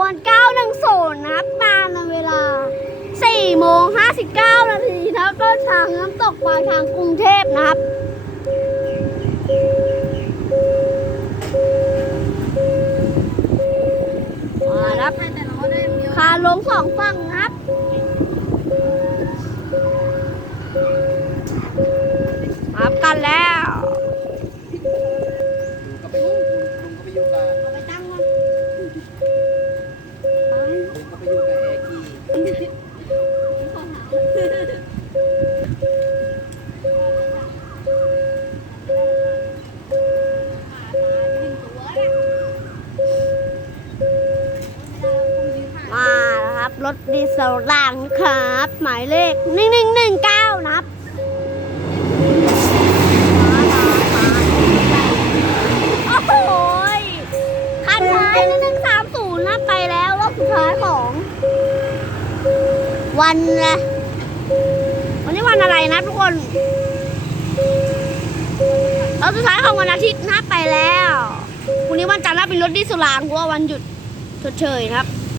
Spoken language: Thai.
วน 910นะครับมาในเวลา4โมง59 นาทีนะครับก็ทางน้ำตกปลายทางกรุงเทพนะครับมาครับแต่เราก็ได้เดียวคาลงสองฝั่งนะครับครับกันแล้วลุงก็ไปอยู่ลุงก็ไปอยู่กับเอาไปตั้งก่อน รถดีเซลล่างนะครับ หมายเลข 1119 นะครับมามามาโอ้โหยคันท้าย1130นะไปแล้วรอบสุดท้ายของ วันนะวันนี้วันอะไรนะทุกคนรอบสุดท้ายของวันอาทิตย์นะไปแล้วพรุ่งนี้วันจันทร์นะเป็นรถดีเซลล่างเพราะว่าวันหยุดชดเชยนะครับ